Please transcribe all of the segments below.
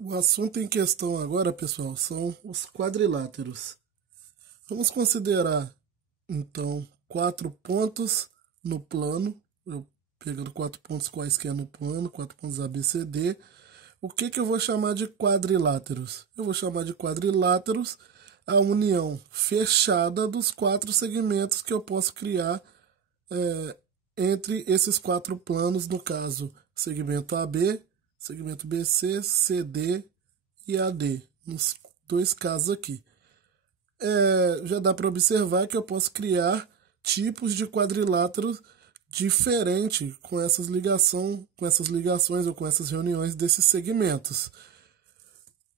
O assunto em questão agora, pessoal, são os quadriláteros. Vamos considerar, então, 4 pontos no plano, eu pegando 4 pontos quaisquer no plano, 4 pontos A, B, C, D. O que eu vou chamar de quadriláteros? Eu vou chamar de quadriláteros a união fechada dos 4 segmentos que eu posso criar entre esses 4 planos, no caso, segmento AB, segmento BC, CD e AD, nos dois casos aqui. Já dá para observar que eu posso criar tipos de quadriláteros diferentes com essas ligações ou com essas reuniões desses segmentos.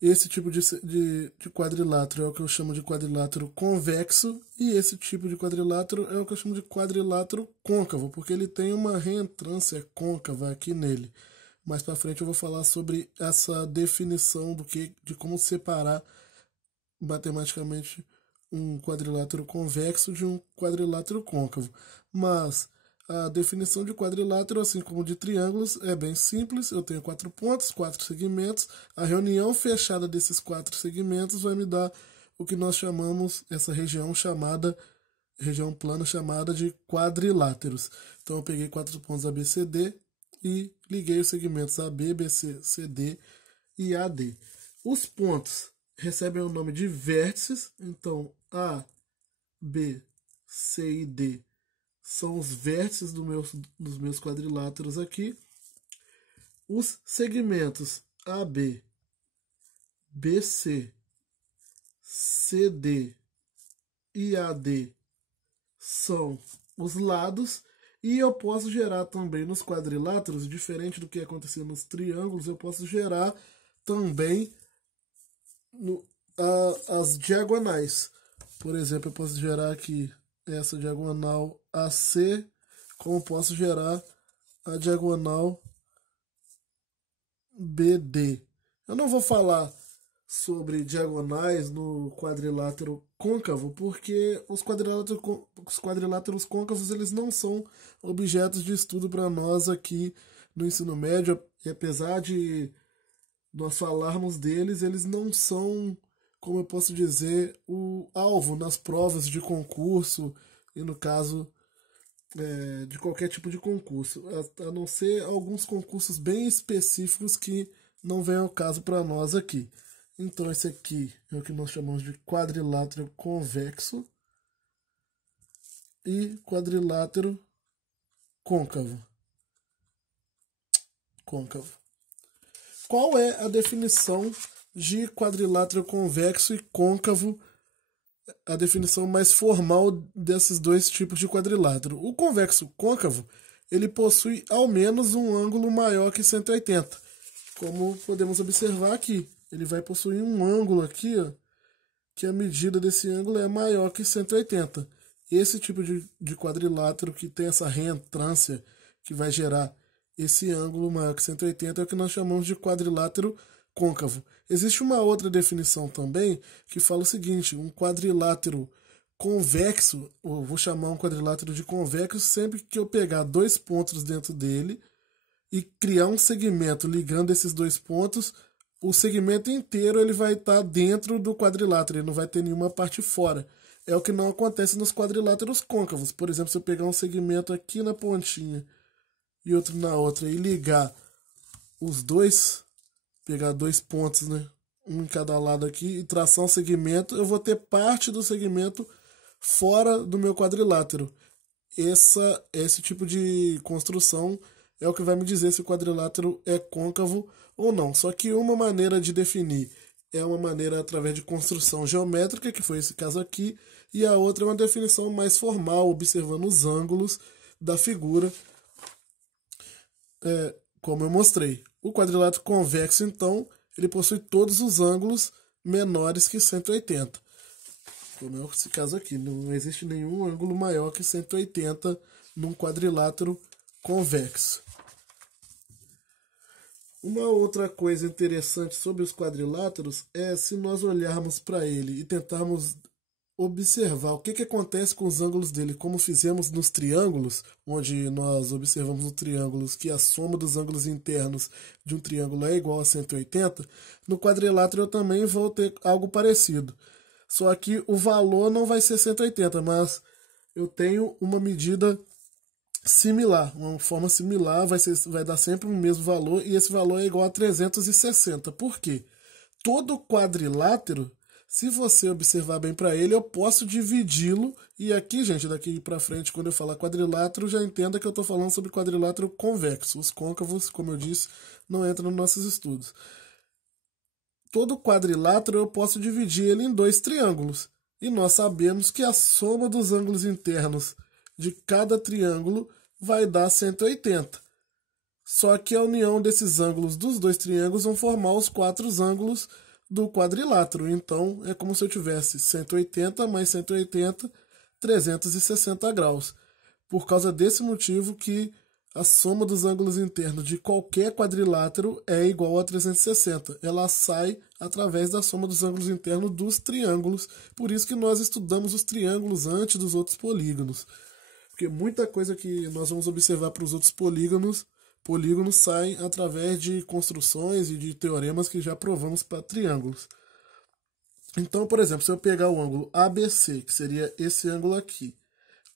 Esse tipo de quadrilátero é o que eu chamo de quadrilátero convexo, e esse tipo de quadrilátero é o que eu chamo de quadrilátero côncavo, porque ele tem uma reentrância côncava aqui nele. Mais para frente eu vou falar sobre essa definição de como separar matematicamente um quadrilátero convexo de um quadrilátero côncavo. Mas a definição de quadrilátero, assim como de triângulos, é bem simples. Eu tenho 4 pontos, 4 segmentos. A reunião fechada desses 4 segmentos vai me dar o que nós chamamos, essa região plana chamada de quadriláteros. Então eu peguei 4 pontos ABCD e liguei os segmentos AB, BC, CD e AD. Os pontos recebem o nome de vértices, então A, B, C e D são os vértices dos meus quadriláteros aqui. Os segmentos AB, BC, CD e AD são os lados, e eu posso gerar também nos quadriláteros, diferente do que acontecia nos triângulos, eu posso gerar também as diagonais. Por exemplo, eu posso gerar aqui essa diagonal AC, como posso gerar a diagonal BD. Eu não vou falar sobre diagonais no quadrilátero côncavo, porque os quadriláteros côncavos eles não são objetos de estudo para nós aqui no ensino médio, e apesar de nós falarmos deles, eles não são, como eu posso dizer, o alvo nas provas de concurso e no caso de qualquer tipo de concurso, a não ser alguns concursos bem específicos que não vem ao caso para nós aqui. Então esse aqui é o que nós chamamos de quadrilátero convexo e quadrilátero côncavo. Côncavo. Qual é a definição de quadrilátero convexo e côncavo, a definição mais formal desses dois tipos de quadrilátero? O convexo côncavo, ele possui ao menos um ângulo maior que 180. Como podemos observar aqui, ele vai possuir um ângulo aqui, ó, que a medida desse ângulo é maior que 180. Esse tipo de quadrilátero que tem essa reentrância que vai gerar esse ângulo maior que 180 é o que nós chamamos de quadrilátero côncavo. Existe uma outra definição também que fala o seguinte: um quadrilátero convexo, ou vou chamar um quadrilátero de convexo sempre que eu pegar 2 pontos dentro dele e criar um segmento ligando esses 2 pontos. O segmento inteiro ele vai estar dentro do quadrilátero, ele não vai ter nenhuma parte fora. É o que não acontece nos quadriláteros côncavos. Por exemplo, se eu pegar um segmento aqui na pontinha e outro na outra e ligar os dois, pegar 2 pontos, né, um em cada lado aqui, e traçar um segmento, eu vou ter parte do segmento fora do meu quadrilátero. Esse tipo de construção é o que vai me dizer se o quadrilátero é côncavo ou não. Só que uma maneira de definir é uma maneira através de construção geométrica, que foi esse caso aqui, e a outra é uma definição mais formal, observando os ângulos da figura, como eu mostrei. O quadrilátero convexo, então, ele possui todos os ângulos menores que 180. Como é esse caso aqui, não existe nenhum ângulo maior que 180 num quadrilátero convexo. Uma outra coisa interessante sobre os quadriláteros é se nós olharmos para ele e tentarmos observar o que acontece com os ângulos dele, como fizemos nos triângulos, onde nós observamos no triângulo que a soma dos ângulos internos de um triângulo é igual a 180, no quadrilátero eu também vou ter algo parecido. Só que o valor não vai ser 180, mas eu tenho uma medida similar, uma forma similar, vai dar sempre o mesmo valor, e esse valor é igual a 360. Por quê? Todo quadrilátero, se você observar bem para ele, eu posso dividi-lo. E aqui, gente, daqui para frente, quando eu falar quadrilátero, já entenda que eu estou falando sobre quadrilátero convexo. Os côncavos, como eu disse, não entram nos nossos estudos. Todo quadrilátero eu posso dividir ele em dois triângulos. E nós sabemos que a soma dos ângulos internos de cada triângulo vai dar 180. Só que a união desses ângulos dos dois triângulos vão formar os quatro ângulos do quadrilátero. Então, é como se eu tivesse 180 mais 180, 360 graus. Por causa desse motivo que a soma dos ângulos internos de qualquer quadrilátero é igual a 360. Ela sai através da soma dos ângulos internos dos triângulos. Por isso que nós estudamos os triângulos antes dos outros polígonos. Porque muita coisa que nós vamos observar para os outros polígonos saem através de construções e de teoremas que já provamos para triângulos. Então, por exemplo, se eu pegar o ângulo ABC, que seria esse ângulo aqui,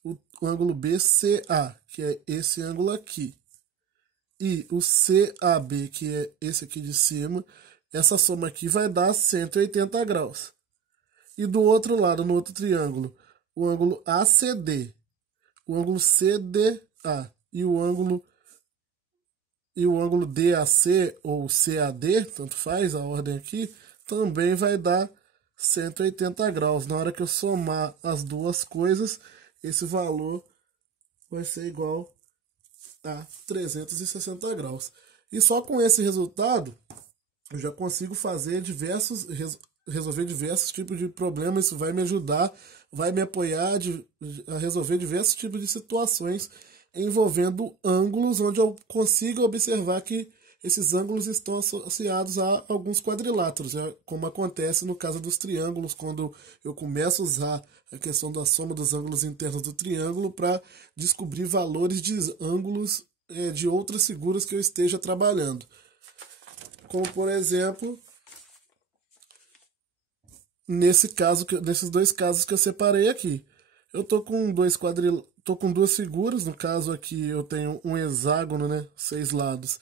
o ângulo BCA, que é esse ângulo aqui, e o CAB, que é esse aqui de cima, essa soma aqui vai dar 180 graus. E do outro lado, no outro triângulo, o ângulo ACD, o ângulo CDA e o ângulo DAC ou CAD, tanto faz a ordem aqui, também vai dar 180 graus. Na hora que eu somar as duas coisas, esse valor vai ser igual a 360 graus. E só com esse resultado, eu já consigo fazer resolver diversos tipos de problemas. Isso vai me ajudar, vai me apoiar a resolver diversos tipos de situações envolvendo ângulos, onde eu consigo observar que esses ângulos estão associados a alguns quadriláteros, como acontece no caso dos triângulos, quando eu começo a usar a questão da soma dos ângulos internos do triângulo para descobrir valores de ângulos de outras figuras que eu esteja trabalhando. Como, por exemplo, nesses dois casos que eu separei aqui. Eu tô com duas figuras, no caso aqui eu tenho um hexágono, né, 6 lados,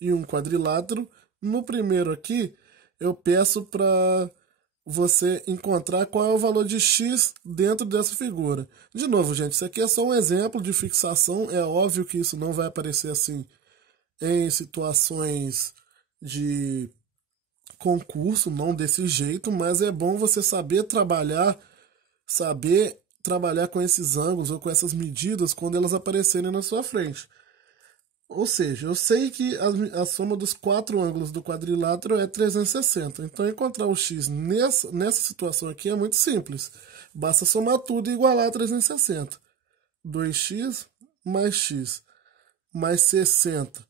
e um quadrilátero. No primeiro aqui, eu peço para você encontrar qual é o valor de x dentro dessa figura. De novo, gente, isso aqui é só um exemplo de fixação. É óbvio que isso não vai aparecer assim em situações de concurso, não desse jeito, mas é bom você saber trabalhar com esses ângulos ou com essas medidas quando elas aparecerem na sua frente. Ou seja, eu sei que a soma dos quatro ângulos do quadrilátero é 360. Então, encontrar o x nessa situação aqui é muito simples. Basta somar tudo e igualar a 360. 2x mais 60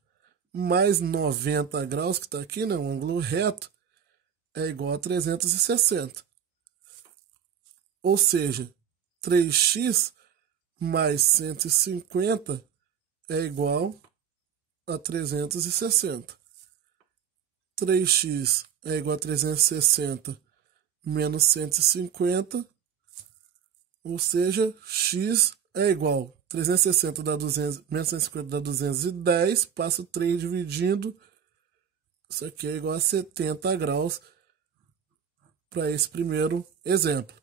mais 90 graus, que está aqui, né, um ângulo reto, é igual a 360. Ou seja, 3x mais 150 é igual a 360. 3x é igual a 360 menos 150, ou seja, x é igual a 360 dá 200, menos 150 dá 210, passo 3 dividindo, isso aqui é igual a 70 graus para esse primeiro exemplo.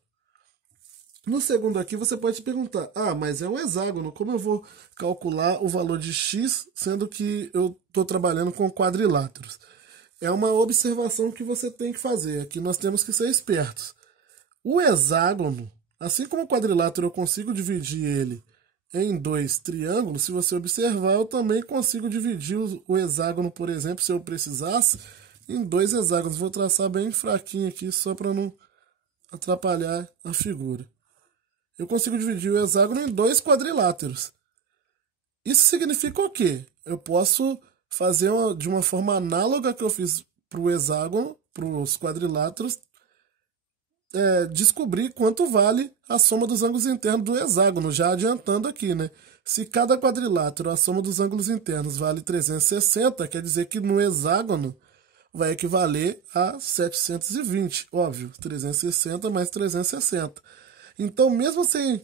No segundo aqui você pode se perguntar, mas é um hexágono, como eu vou calcular o valor de x, sendo que eu estou trabalhando com quadriláteros? É uma observação que você tem que fazer, aqui nós temos que ser espertos. O hexágono, assim como o quadrilátero eu consigo dividir ele em dois triângulos, se você observar, eu também consigo dividir o hexágono, por exemplo, se eu precisasse, em dois hexágonos. Vou traçar bem fraquinho aqui, só para não atrapalhar a figura. Eu consigo dividir o hexágono em dois quadriláteros. Isso significa o quê? Eu posso fazer de uma forma análoga que eu fiz para o hexágono, para os quadriláteros, descobrir quanto vale a soma dos ângulos internos do hexágono, já adiantando aqui, né? Se cada quadrilátero, a soma dos ângulos internos vale 360, quer dizer que no hexágono vai equivaler a 720, óbvio, 360 mais 360. Então, mesmo sem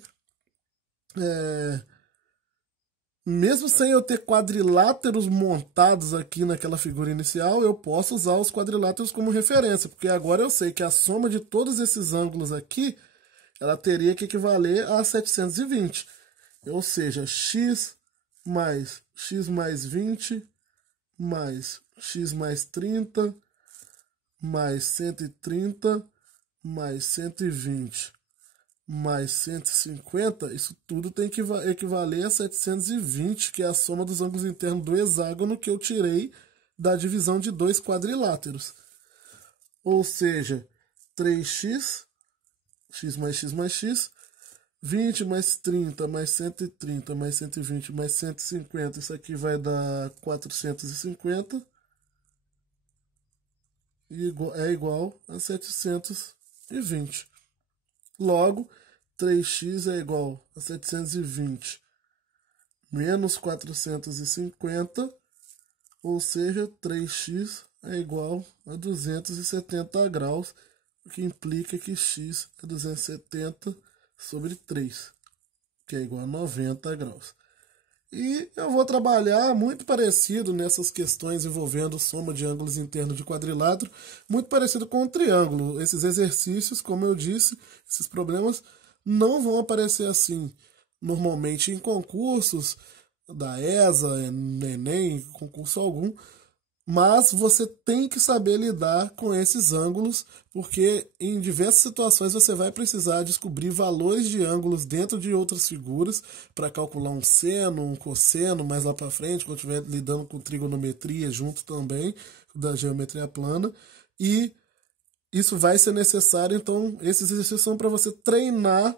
eu ter quadriláteros montados aqui naquela figura inicial, eu posso usar os quadriláteros como referência, porque agora eu sei que a soma de todos esses ângulos aqui, ela teria que equivaler a 720. Ou seja, x mais 20 mais x mais 30 mais 130 mais 120 mais 150, isso tudo tem que equivaler a 720, que é a soma dos ângulos internos do hexágono que eu tirei da divisão de dois quadriláteros. Ou seja, 3x, x mais x mais x, 20 mais 30 mais 130 mais 120 mais 150, isso aqui vai dar 450, e é igual a 720. Logo, 3x é igual a 720 menos 450, ou seja, 3x é igual a 270 graus, o que implica que x é 270 sobre 3, que é igual a 90 graus. E eu vou trabalhar muito parecido nessas questões envolvendo soma de ângulos internos de quadrilátero, muito parecido com o triângulo. Esses exercícios, como eu disse, esses problemas não vão aparecer assim normalmente em concursos da ESA, Enem, concurso algum, mas você tem que saber lidar com esses ângulos, porque em diversas situações você vai precisar descobrir valores de ângulos dentro de outras figuras para calcular um seno, um cosseno mais lá para frente, quando estiver lidando com trigonometria junto também, da geometria plana, e isso vai ser necessário, então esses exercícios são para você treinar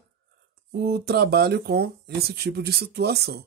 o trabalho com esse tipo de situação.